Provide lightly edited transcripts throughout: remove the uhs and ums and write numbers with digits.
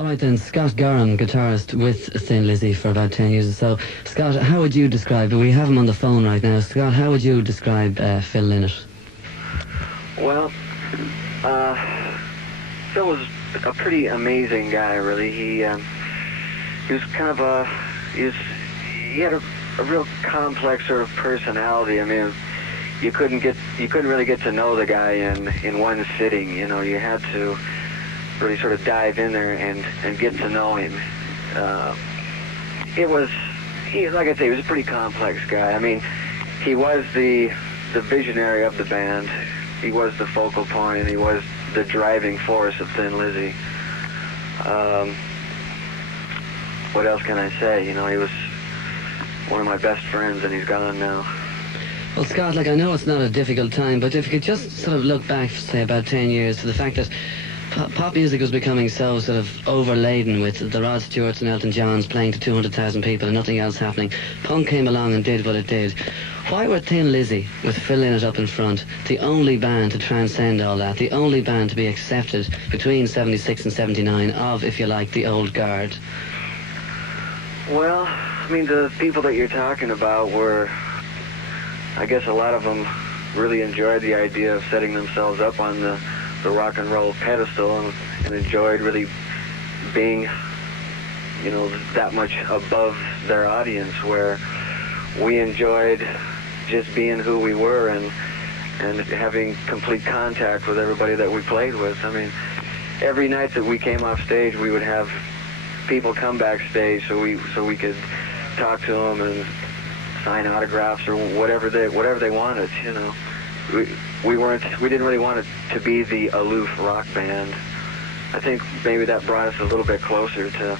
All right then, Scott Gorham, guitarist with Thin Lizzy for about 10 years or so. Scott, how would you describe, we have him on the phone right now, Scott, how would you describe Phil Lynott? Well, Phil was a pretty amazing guy, really. He was kind of he had a real complex sort of personality. I mean, you couldn't really get to know the guy in one sitting. You know, you had to really sort of dive in there and get to know him. Like I say, he was a pretty complex guy. I mean, he was the visionary of the band. He was the focal point. He was the driving force of Thin Lizzy. What else can I say? You know, he was one of my best friends, and he's gone now. Well, Scott, like, I know it's not a difficult time, but if you could just sort of look back, say, about 10 years to the fact that pop music was becoming so sort of overladen with the Rod Stewarts and Elton Johns playing to 200,000 people and nothing else happening. Punk came along and did what it did. Why were Thin Lizzy, with Phil Lynott up in front, the only band to transcend all that, the only band to be accepted between 76 and 79 of, if you like, the old guard? Well, I mean, the people that you're talking about were, I guess a lot of them really enjoyed the idea of setting themselves up on the rock and roll pedestal and enjoyed really being, you know, that much above their audience, where we enjoyed just being who we were and having complete contact with everybody that we played with. I mean, every night that we came off stage, we would have people come backstage so we could talk to them and sign autographs or whatever they wanted. You know, we didn't really want it to be the aloof rock band. I think maybe that brought us a little bit closer to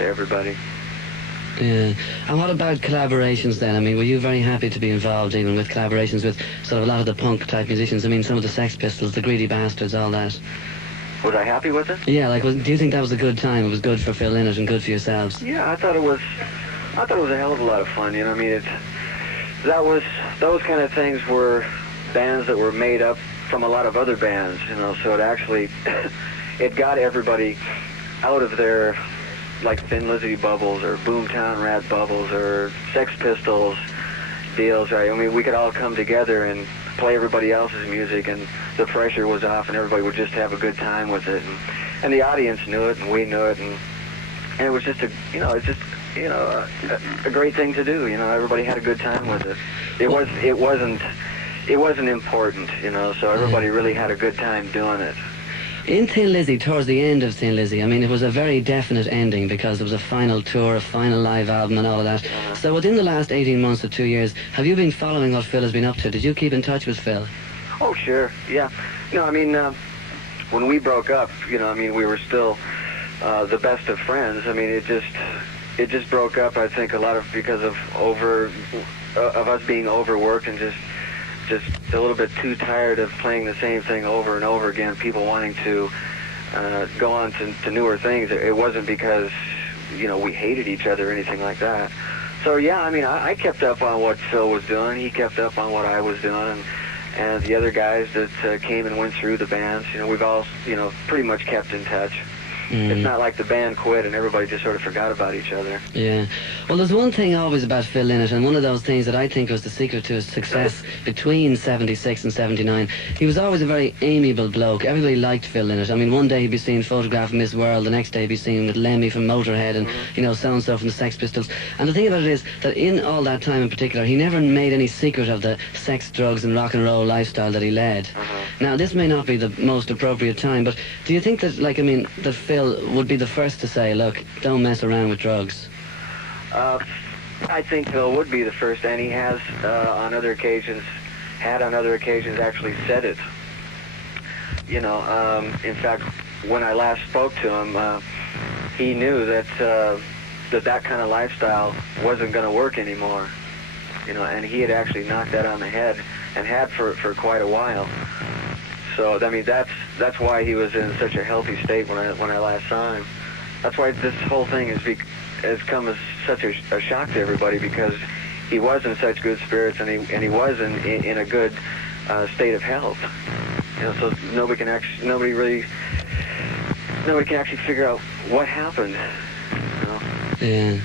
everybody. Yeah. And what about collaborations then? I mean, were you very happy to be involved even with collaborations with sort of a lot of the punk type musicians? I mean, some of the Sex Pistols, the Greedy Bastards, all that. Was I happy with it? Yeah, like, do you think that was a good time? It was good for Phil Lynott and good for yourselves? Yeah, I thought it was a hell of a lot of fun. You know, I mean, those kind of things were bands that were made up from a lot of other bands. You know, so it actually it got everybody out of their, like, Thin Lizzy bubbles or Boomtown Rat bubbles or Sex Pistols deals, right? I mean, we could all come together and play everybody else's music, and the pressure was off, and everybody would just have a good time with it, and the audience knew it, and we knew it, and it was just a great thing to do. You know, everybody had a good time with it. It wasn't important, you know, so everybody really had a good time doing it. In Thin Lizzy, towards the end of Thin Lizzy, I mean, it was a very definite ending because there was a final tour, a final live album and all of that. So within the last 18 months or 2 years, have you been following what Phil has been up to? Did you keep in touch with Phil? Oh, sure, yeah. No, I mean, when we broke up, you know, I mean, we were still the best of friends. I mean, it just broke up, I think, a lot of because of us being overworked and just a little bit too tired of playing the same thing over and over again, people wanting to go on to newer things. It wasn't because, you know, we hated each other or anything like that. So, yeah, I mean, I kept up on what Phil was doing. He kept up on what I was doing. And the other guys that came and went through the bands, you know, we've all, you know, pretty much kept in touch. It's not like the band quit and everybody just sort of forgot about each other. Yeah. Well, there's one thing always about Phil Lynott, and one of those things that I think was the secret to his success between 76 and 79. He was always a very amiable bloke. Everybody liked Phil Lynott. I mean, one day he'd be seen photographing Miss World, the next day he'd be seen with Lemmy from Motorhead and, you know, so-and-so from the Sex Pistols. And the thing about it is that in all that time in particular, he never made any secret of the sex, drugs and rock and roll lifestyle that he led. Now, this may not be the most appropriate time, but do you think that, like, I mean, that Phil would be the first to say, look, don't mess around with drugs? I think Phil would be the first, and he has on other occasions actually said it. You know, in fact, when I last spoke to him, he knew that that kind of lifestyle wasn't going to work anymore. You know, and he had actually knocked that on the head, and had for quite a while. So, I mean, that's why he was in such a healthy state when I last saw him. That's why this whole thing has come as such a shock to everybody, because he was in such good spirits, and he was in a good state of health. You know, so nobody really nobody can actually figure out what happened. You know? Yeah.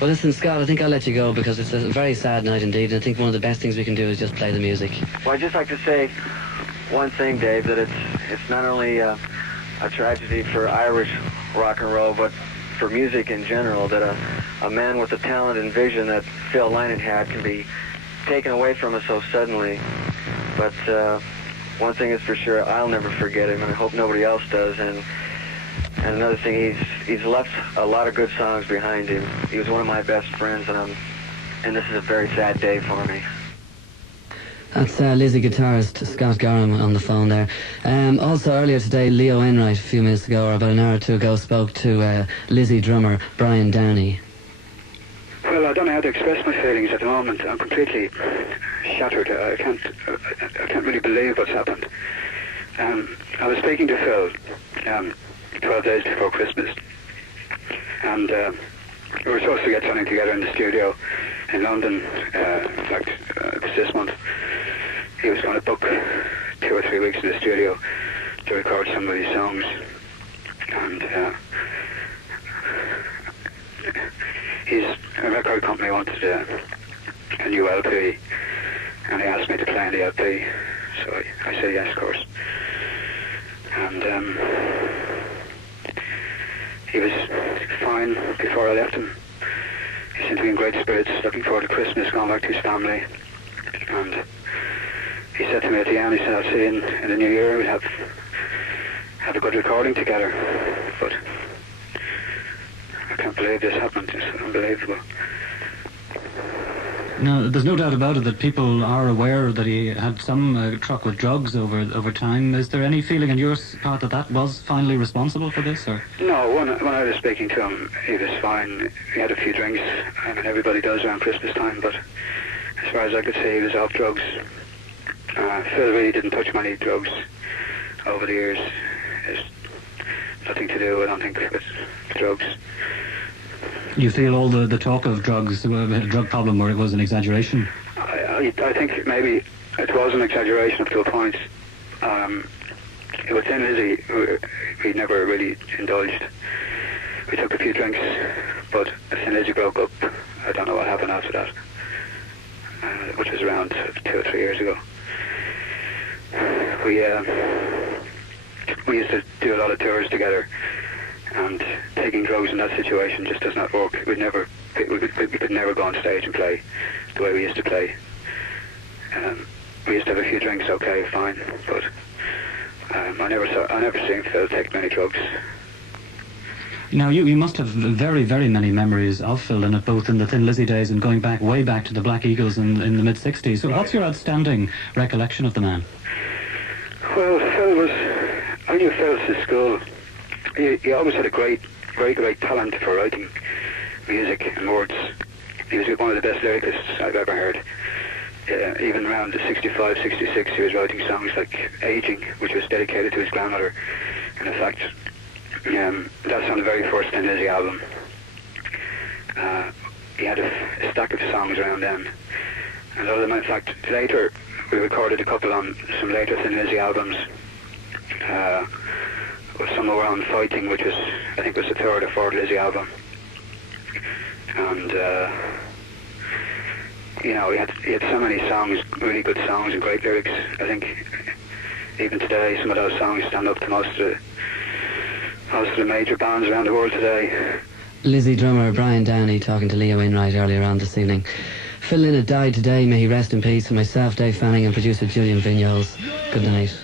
Well, listen, Scott, I think I'll let you go because it's a very sad night indeed, and I think one of the best things we can do is just play the music. Well, I'd just like to say one thing, Dave, that it's not only a tragedy for Irish rock and roll, but for music in general, that a man with the talent and vision that Phil Lynott had can be taken away from us so suddenly. But one thing is for sure, I'll never forget him, and I hope nobody else does. And another thing, he's left a lot of good songs behind him. He was one of my best friends, and this is a very sad day for me. That's Lizzie guitarist Scott Gorham on the phone there. Also earlier today, Leo Enright, a few minutes ago, or about an hour or two ago, spoke to Lizzie drummer Brian Downey. Well, I don't know how to express my feelings at the moment. I'm completely shattered. I can't really believe what's happened. I was speaking to Phil 12 days before Christmas, and we were supposed to get something together in the studio in London. In fact, it was this month. He was going to book 2 or 3 weeks in the studio to record some of these songs, and his record company wanted a new LP, and he asked me to play on the LP, so I said yes, of course. And he was fine before I left him. He seemed to be in great spirits, looking forward to Christmas, going back to his family. And he said to me at the end, he said, I'll see you in the new year, we'll have a good recording together. But I can't believe this happened. It's unbelievable. Now, there's no doubt about it that people are aware that he had some truck with drugs over time. Is there any feeling on your part that was finally responsible for this? Or? No, when I was speaking to him, he was fine. He had a few drinks. I mean, everybody does around Christmas time, but as far as I could see, he was off drugs. Phil really didn't touch many drugs over the years. It's nothing to do, I don't think, with drugs. You feel all the talk of drugs, a drug problem, where it was an exaggeration? I think maybe it was an exaggeration up to a point. With Thin Lizzy, we never really indulged. We took a few drinks, but as Thin Lizzy broke up, I don't know what happened after that, which was around 2 or 3 years ago. We used to do a lot of tours together, and taking drugs in that situation just does not work. We could never go on stage and play the way we used to play. We used to have a few drinks, okay, fine, but I never seen Phil take many drugs. Now, you must have very, very many memories of Phil Lynott, both in the Thin Lizzy days and going back, way back to the Black Eagles in the mid-60s. So what's your outstanding recollection of the man? Well, I knew Phil since school. He always had a very great talent for writing music and words. He was one of the best lyricists I've ever heard. Even around 65, 66, he was writing songs like Aging, which was dedicated to his grandmother. And in fact, that's on the very first Thin Lizzy album. He had a stack of songs around then. And other than, in fact, later, we recorded a couple on some later Thin Lizzy albums. Some were on Fighting, which was, I think, was the third or fourth Lizzy album. And, he had so many songs, really good songs and great lyrics. I think even today, some of those songs stand up to most of the major bands around the world today. Lizzie drummer Brian Downey talking to Leo Enright earlier on this evening. Phil Lynott died today, may he rest in peace. And myself, Dave Fanning, and producer Julian Vignoles. Good night.